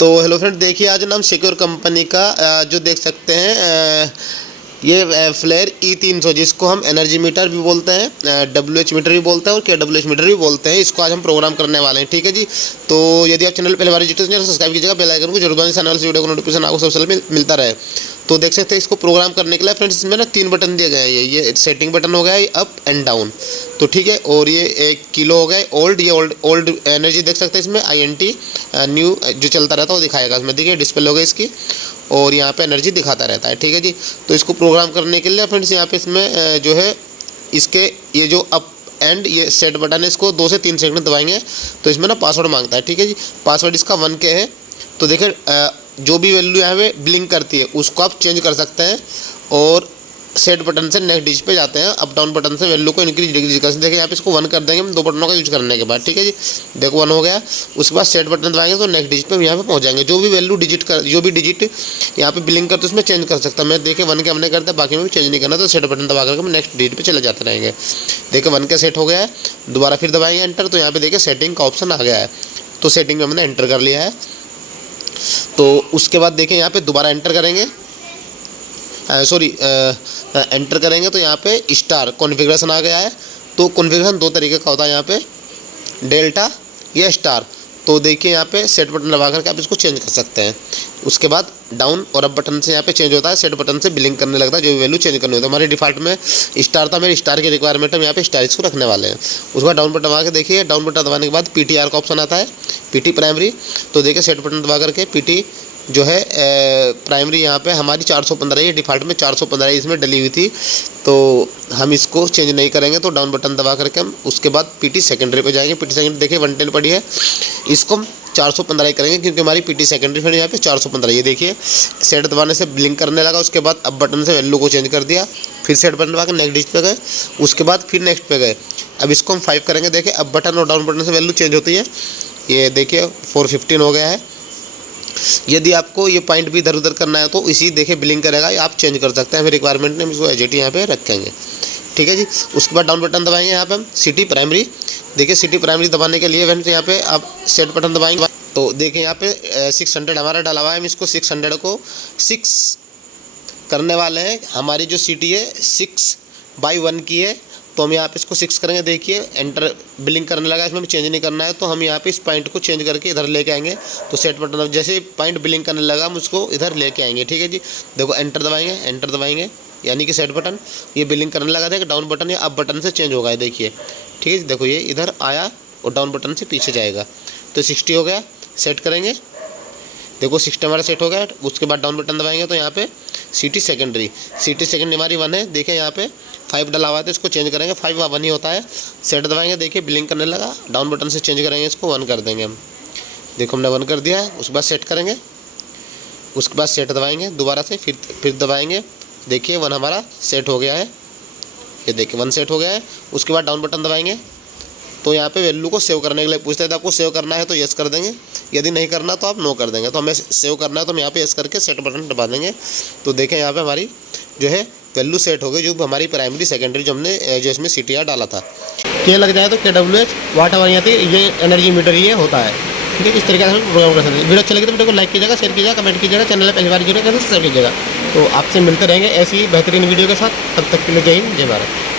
तो hello friend, देखिए आज हम सिक्योर कंपनी का जो देख सकते हैं ये फ्लेयर E300 जिसको हम एनर्जी मीटर भी बोलते हैं, WH मीटर भी बोलते हैं और KWH मीटर भी बोलते हैं। इसको आज हम प्रोग्राम करने वाले हैं, ठीक है जी। तो यदि आप चैनल पहले बार विजिट चैनल सब्सक्राइब कीजिएगा, बेल आइकन को जरूर दबाएं, चैनल से वीडियो को नोटिफिकेशन आपको सबसे पहले मिलता रहे। तो देख सकते हैं इसको प्रोग्राम करने के लिए फ्रेंड्स इसमें ना 3 बटन दिए गए हैं। ये सेटिंग बटन हो गया, ये अप एंड डाउन, तो ठीक है। और ये 1 किलो हो गया ओल्ड, ये ओल्ड एनर्जी देख सकते हैं इसमें INT न्यू जो चलता रहता है वो दिखाएगा इसमें, देखिए डिस्प्ले हो गई इसकी और यहाँ पे एनर्जी दिखाता रहता है, ठीक है जी। तो इसको प्रोग्राम करने के लिए फ्रेंड्स यहाँ पे इसमें जो है इसके ये जो अप एंड ये सेट बटन है, इसको 2 से 3 सेकंड दबाएंगे तो इसमें ना पासवर्ड मांगता है, ठीक है जी। पासवर्ड इसका 1K है। तो देखिए जो भी वैल्यू यहाँ पे ब्लिंक करती है उसको आप चेंज कर सकते हैं और सेट बटन से नेक्स्ट डिजिट पे जाते हैं, अप डाउन बटन से वैल्यू को इंक्रीज डिक्रीज कर सकते हैं। देखिए यहाँ पे इसको 1 कर देंगे हम 2 बटनों का यूज करने के बाद, ठीक है जी। देखो 1 हो गया, उसके बाद सेट बटन दबाएंगे तो नेक्स्ट डिजिट पे यहाँ पे पहुँच जाएंगे। जो भी वैल्यू जो भी डिजिट यहाँ पे ब्लिंक करते उसमें चेंज कर सकता है। मैं देखिए 1 के हमने करता है, बाकी में भी चेंज नहीं करना, तो सेट बटन दबा करके हम नेक्स्ट डिजिट पे चले जाते रहेंगे। देखिए 1 के सेट हो गया है, दोबारा फिर दबाएंगे एंटर, तो यहाँ पे देखिए सेटिंग का ऑप्शन आ गया है। तो सेटिंग में हमने एंटर कर लिया है। तो उसके बाद देखिए यहाँ पे दोबारा एंटर करेंगे, एंटर करेंगे तो यहाँ पे स्टार कॉन्फ़िगरेशन आ गया है। तो कॉन्फ़िगरेशन 2 तरीके का होता है यहाँ पे, डेल्टा या स्टार। तो देखिए यहाँ पे सेट बटन दबा करके आप इसको चेंज कर सकते हैं। उसके बाद डाउन और अप बटन से यहाँ पे चेंज होता है, सेट बटन से ब्लिंक करने लगता है, जो वैल्यू चेंज करनी होती है। हमारे डिफ़ॉल्ट में स्टार था, मेरे स्टार की रिक्वायरमेंट है, हम यहाँ पे स्टार इसको रखने वाले हैं। उसके बाद डाउन बटन दबा के देखिए, डाउन बटन दबाने के बाद PTR का ऑप्शन आता है, PT प्राइमरी। तो देखिए सेट बटन दबा करके PT जो है प्राइमरी यहाँ पे हमारी 415 है, डिफ़ॉल्ट में 415 इसमें डली हुई थी, तो हम इसको चेंज नहीं करेंगे। तो डाउन बटन दबा करके हम उसके बाद PT सेकेंडरी पे जाएंगे। PT सेकेंडरी देखिए 110 पड़ी है, इसको हम 415 करेंगे क्योंकि हमारी PT सेकेंडरी फिर यहाँ पे 415। ये देखिए सेट दबाने से ब्लिंक करने लगा, उसके बाद अब बटन से वैल्यू को चेंज कर दिया, फिर सेट बटन दबा के नेक्स्ट डिजिट पे गए, उसके बाद फिर नेक्स्ट पे गए। अब इसको हम 5 करेंगे। देखिए अब बटन और डाउन बटन से वैल्यू चेंज होती है। ये देखिए 415 हो गया है। यदि आपको ये पॉइंट भी इधर उधर करना है तो इसी देखिए ब्लिंक करेगा, आप चेंज कर सकते हैं। फिर रिक्वायरमेंट में हम इसको एजेटी यहाँ पे रखेंगे, ठीक है जी। उसके बाद डाउन बटन दबाएंगे यहाँ पे हम सिटी प्राइमरी। देखिए सिटी प्राइमरी दबाने के लिए फ्रेंड्स यहाँ पे आप सेट बटन दबाएंगे तो देखिए यहाँ पे 600 हमारा डाला हुआ है। हम इसको 600 को 6 करने वाले हैं। हमारी जो सिटी है 6/1 की है, तो हम यहाँ पे इसको 6 करेंगे। देखिए एंटर ब्लिंक करने लगा, इसमें भी चेंज नहीं करना है, तो हम यहाँ पे इस पॉइंट को चेंज करके इधर लेके आएंगे। तो सेट बटन जैसे ही पॉइंट ब्लिंक करने लगा हम उसको इधर लेके आएंगे, ठीक है जी। देखो एंटर दबाएंगे यानी कि सेट बटन ये ब्लिंक करने लगा था, डाउन बटन या अप बटन से चेंज होगा, देखिए ठीक है जी। देखो ये इधर आया और डाउन बटन से पीछे जाएगा, तो 60 हो गया। सेट करेंगे, देखो 60 हमारा सेट हो गया। उसके बाद डाउन बटन दबाएंगे तो यहाँ पे सिटी सेकेंडरी हमारी 1 है। देखिए यहाँ पे 5 डला हुआ है तो इसको चेंज करेंगे, 5 1 ही होता है। सेट दबाएंगे, देखिए ब्लिंक करने लगा, डाउन बटन से चेंज करेंगे, इसको 1 कर देंगे हम। देखो हमने 1 कर दिया है। उसके बाद सेट करेंगे, उसके बाद सेट दबाएंगे दोबारा से, फिर दबाएंगे। देखिए 1 हमारा सेट हो गया है, ये देखिए 1 सेट हो गया है। उसके बाद डाउन बटन दबाएंगे तो यहाँ पे वैल्यू को सेव करने के लिए पूछते हैं, तो आपको सेव करना है तो यस कर देंगे, यदि नहीं करना तो आप नो कर देंगे। तो हमें सेव करना है तो हम यहाँ पे यस करके सेट बटन दबा देंगे। तो देखें यहाँ पे हमारी जो है वैल्यू सेट हो गई, जो हमारी प्राइमरी सेकेंडरी जो हमने जो इसमें CTR डाला था। के लग जाए तो KWH वाट आवर यहाँ ये एनर्जी मीटर ये होता है, ठीक है। इस तरीके से हम प्रोग्राम कर सकते हैं। वीडियो अच्छा लगे तो वीडियो को लाइक कीजिएगा, शेयर कीजिएगा, कमेंट कीजिएगा, चैनल पहली बार जुड़े सब्सक्राइब कीजिएगा। तो आपसे मिलते रहेंगे ऐसी बेहतरीन वीडियो के साथ। तब तक के लिए जय हिंद, जय भारत।